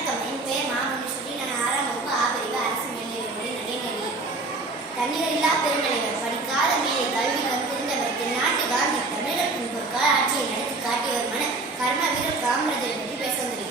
வணக்கம். என் பெயர் மாமுனீஸ்வரி. நான் 6ஆம் வகுப்பு ஆபிரிவு அரசு மேல்நிலைப் பள்ளி நடைநெறி. தன்னிகரில்லா பெருமலைவர், படிக்காத மேலை, கல்வி கற்றிருந்தவர், தென்னாட்டு காந்தி, தமிழர் பொற்கால ஆட்சியை நடத்தி காட்டியவர் மன கர்ம வீரர் காமராஜரை பற்றி பேச வந்திருக்கிறார்.